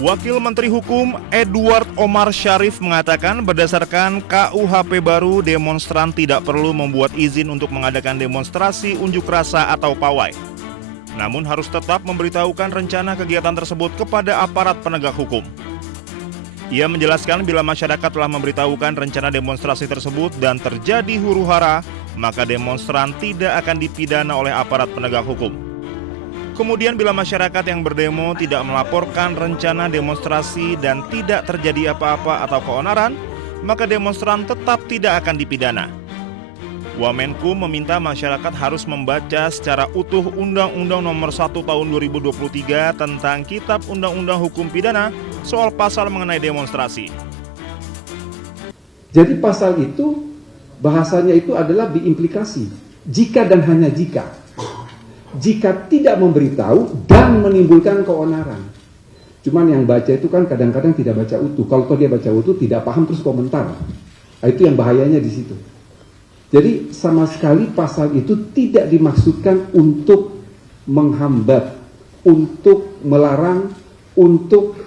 Wakil Menteri Hukum Edward Omar Syarif mengatakan berdasarkan KUHP baru, demonstran tidak perlu membuat izin untuk mengadakan demonstrasi, unjuk rasa atau pawai. Namun harus tetap memberitahukan rencana kegiatan tersebut kepada aparat penegak hukum. Ia menjelaskan bila masyarakat telah memberitahukan rencana demonstrasi tersebut dan terjadi huru-hara, maka demonstran tidak akan dipidana oleh aparat penegak hukum. Kemudian bila masyarakat yang berdemo tidak melaporkan rencana demonstrasi dan tidak terjadi apa-apa atau keonaran, maka demonstran tetap tidak akan dipidana. Wamenkum meminta masyarakat harus membaca secara utuh Undang-Undang Nomor 1 Tahun 2023 tentang Kitab Undang-Undang Hukum Pidana soal pasal mengenai demonstrasi. Jadi pasal itu bahasanya itu adalah diimplikasi, jika dan hanya jika. Jika tidak memberitahu dan menimbulkan keonaran. Cuman yang baca itu kan kadang-kadang tidak baca utuh. Kalau dia baca utuh tidak paham terus komentar. Itu yang bahayanya di situ. Jadi sama sekali pasal itu tidak dimaksudkan untuk menghambat, untuk melarang, untuk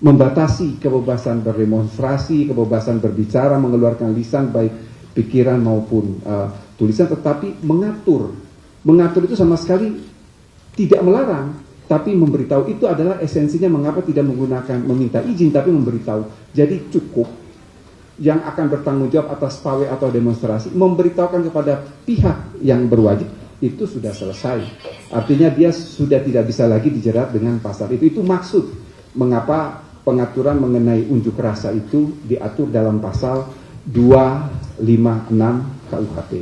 membatasi kebebasan berdemonstrasi, kebebasan berbicara, mengeluarkan lisan baik pikiran maupun tulisan, tetapi mengatur. Mengatur itu sama sekali tidak melarang, tapi memberitahu. Itu adalah esensinya mengapa tidak menggunakan meminta izin, tapi memberitahu. Jadi cukup yang akan bertanggung jawab atas pawai atau demonstrasi memberitahukan kepada pihak yang berwajib, itu sudah selesai. Artinya dia sudah tidak bisa lagi dijerat dengan pasal itu. Itu maksud mengapa pengaturan mengenai unjuk rasa itu diatur dalam pasal 256 KUHP.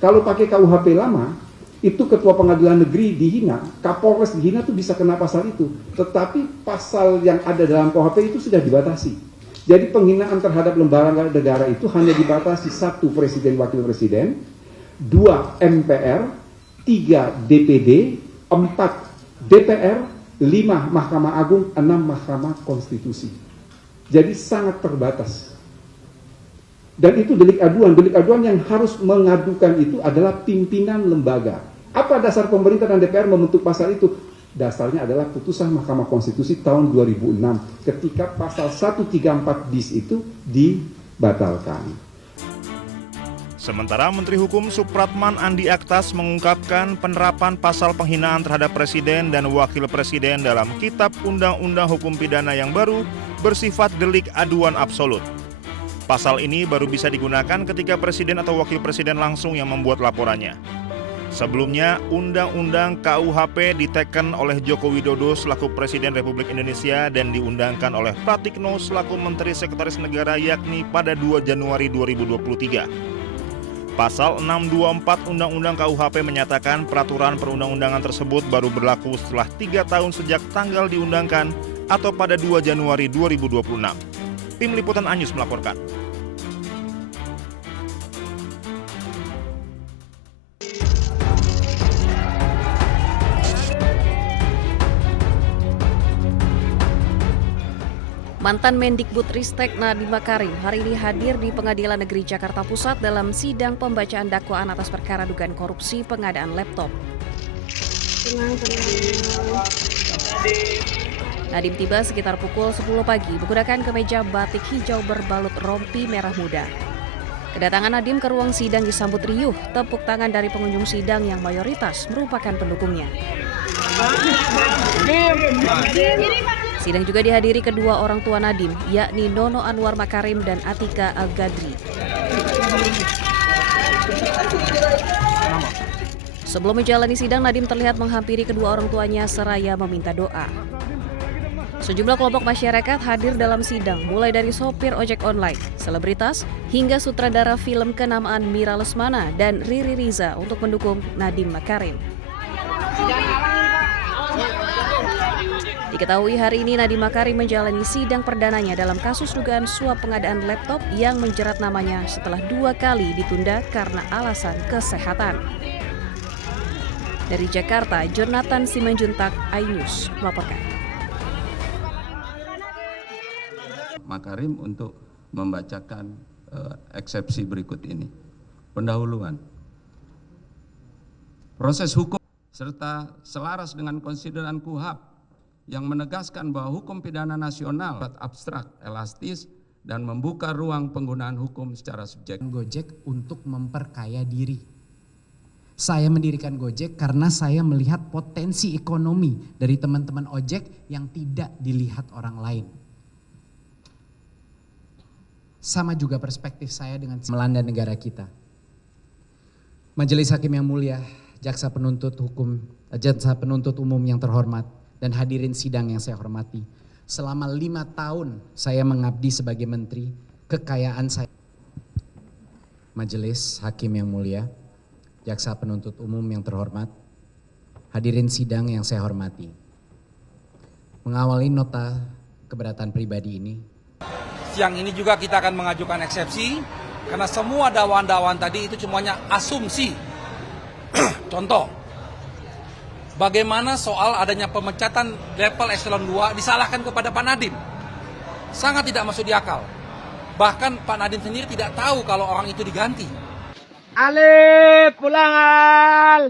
Kalau pakai KUHP lama, itu ketua pengadilan negeri dihina, Kapolres dihina, itu bisa kena pasal itu. Tetapi pasal yang ada dalam KUHP itu sudah dibatasi. Jadi penghinaan terhadap lembaga negara itu hanya dibatasi: 1 presiden wakil presiden, 2 MPR, 3 DPD, 4 DPR, 5 Mahkamah Agung, 6 Mahkamah Konstitusi. Jadi sangat terbatas. Dan itu delik aduan. Delik aduan yang harus mengadukan itu adalah pimpinan lembaga. Apa dasar pemerintah dan DPR membentuk pasal itu? Dasarnya adalah putusan Mahkamah Konstitusi tahun 2006 ketika pasal 134 bis itu dibatalkan. Sementara Menteri Hukum Supratman Andi Aktas mengungkapkan penerapan pasal penghinaan terhadap Presiden dan Wakil Presiden dalam Kitab Undang-Undang Hukum Pidana yang baru bersifat delik aduan absolut. Pasal ini baru bisa digunakan ketika Presiden atau Wakil Presiden langsung yang membuat laporannya. Sebelumnya, Undang-Undang KUHP diteken oleh Joko Widodo selaku Presiden Republik Indonesia dan diundangkan oleh Pratikno selaku Menteri Sekretaris Negara yakni pada 2 Januari 2023. Pasal 624 Undang-Undang KUHP menyatakan peraturan perundang-undangan tersebut baru berlaku setelah 3 tahun sejak tanggal diundangkan atau pada 2 Januari 2026. Tim Liputan Anyus melaporkan. Mantan Mendikbudristek Nadiem Makarim hari ini hadir di Pengadilan Negeri Jakarta Pusat dalam sidang pembacaan dakwaan atas perkara dugaan korupsi pengadaan laptop. Nadiem tiba sekitar pukul 10 pagi menggunakan kemeja batik hijau berbalut rompi merah muda. Kedatangan Nadiem ke ruang sidang disambut riuh tepuk tangan dari pengunjung sidang yang mayoritas merupakan pendukungnya. Sidang juga dihadiri kedua orang tua Nadiem, yakni Nono Anwar Makarim dan Atika Al-Gadri. Sebelum menjalani sidang, Nadiem terlihat menghampiri kedua orang tuanya seraya meminta doa. Sejumlah kelompok masyarakat hadir dalam sidang, mulai dari sopir ojek online, selebritas, hingga sutradara film kenamaan Mira Lesmana dan Riri Riza untuk mendukung Nadiem Makarim. Diketahui hari ini Nadiem Makarim menjalani sidang perdananya dalam kasus dugaan suap pengadaan laptop yang menjerat namanya setelah 2 kali ditunda karena alasan kesehatan. Dari Jakarta, Jonathan Simanjuntak, iNews melaporkan. Makarim untuk membacakan eksepsi berikut ini. Pendahuluan. Proses hukum serta selaras dengan konsideran KUHP yang menegaskan bahwa hukum pidana nasional abstrak, elastis, dan membuka ruang penggunaan hukum secara subjektif. Gojek untuk memperkaya diri. Saya mendirikan Gojek karena saya melihat potensi ekonomi dari teman-teman ojek yang tidak dilihat orang lain. Sama juga perspektif saya dengan melanda negara kita. Majelis Hakim yang mulia, jaksa penuntut umum yang terhormat, dan hadirin sidang yang saya hormati. Selama 5 tahun saya mengabdi sebagai menteri, kekayaan saya. Majelis Hakim yang mulia, jaksa penuntut umum yang terhormat, hadirin sidang yang saya hormati. Mengawali nota keberatan pribadi ini. Siang ini juga kita akan mengajukan eksepsi karena semua dakwaan-dakwaan tadi itu semuanya asumsi. Contoh, bagaimana soal adanya pemecatan level eselon 2 disalahkan kepada Pak Nadiem. Sangat tidak masuk di akal. Bahkan Pak Nadiem sendiri tidak tahu kalau orang itu diganti. Alif, pulang Al.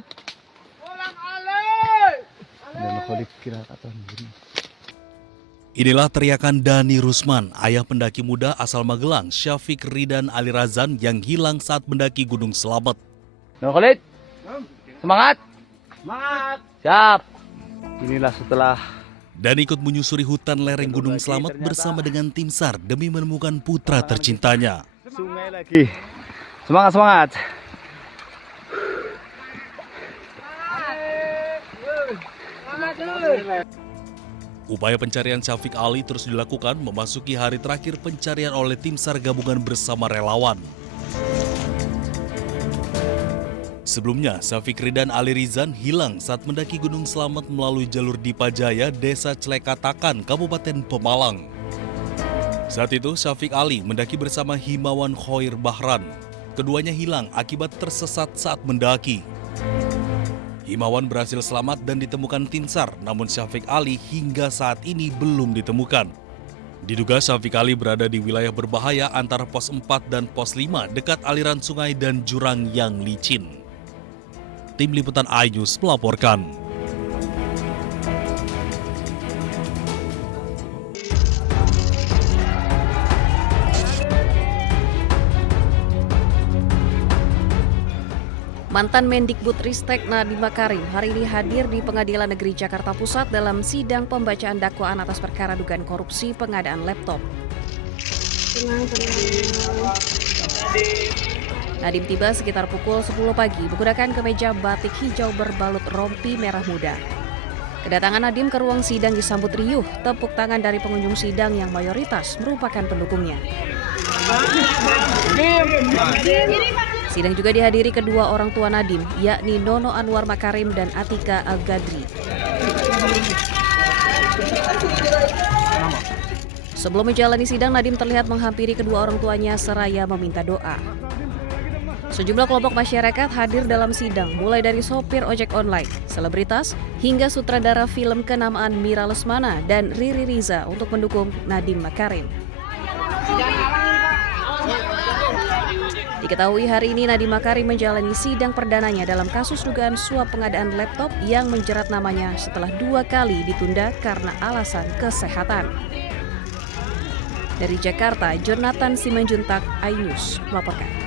Pulang Alif. Inilah teriakan Dani Rusman, ayah pendaki muda asal Magelang, Syafiq Ridan Ali Razan yang hilang saat mendaki Gunung Slamet. Khalid, semangat. Semangat. Siap. Inilah setelah Dan ikut menyusuri hutan lereng Gunung Slamet bersama dengan tim SAR demi menemukan putra tercintanya. sungai lagi. Semangat, semangat. Upaya pencarian Syafiq Ali terus dilakukan memasuki hari terakhir pencarian oleh tim SAR gabungan bersama relawan. Sebelumnya, Syafiq Ridan Ali Rizan hilang saat mendaki Gunung Slamet melalui jalur Dipajaya, Desa Celekatakan, Kabupaten Pemalang. Saat itu, Syafiq Ali mendaki bersama Himawan Khoir Bahran. Keduanya hilang akibat tersesat saat mendaki. Himawan berhasil selamat dan ditemukan tim SAR, namun Syafiq Ali hingga saat ini belum ditemukan. Diduga Syafiq Ali berada di wilayah berbahaya antara pos 4 dan pos 5 dekat aliran sungai dan jurang yang licin. Tim Liputan iNews melaporkan. Mantan Mendikbudristek Nadiem Makarim hari ini hadir di Pengadilan Negeri Jakarta Pusat dalam sidang pembacaan dakwaan atas perkara dugaan korupsi pengadaan laptop. Nadiem tiba sekitar pukul 10 pagi menggunakan kemeja batik hijau berbalut rompi merah muda. Kedatangan Nadiem ke ruang sidang disambut riuh, tepuk tangan dari pengunjung sidang yang mayoritas merupakan pendukungnya. Sidang juga dihadiri kedua orang tua Nadiem, yakni Nono Anwar Makarim dan Atika Al-Gadri. Sebelum menjalani sidang, Nadiem terlihat menghampiri kedua orang tuanya seraya meminta doa. Sejumlah kelompok masyarakat hadir dalam sidang, mulai dari sopir ojek online, selebritas, hingga sutradara film kenamaan Mira Lesmana dan Riri Riza untuk mendukung Nadiem Makarim. Diketahui hari ini Nadiem Makarim menjalani sidang perdananya dalam kasus dugaan suap pengadaan laptop yang menjerat namanya setelah 2 kali ditunda karena alasan kesehatan. Dari Jakarta, Jonathan Simanjuntak, iNews melaporkan.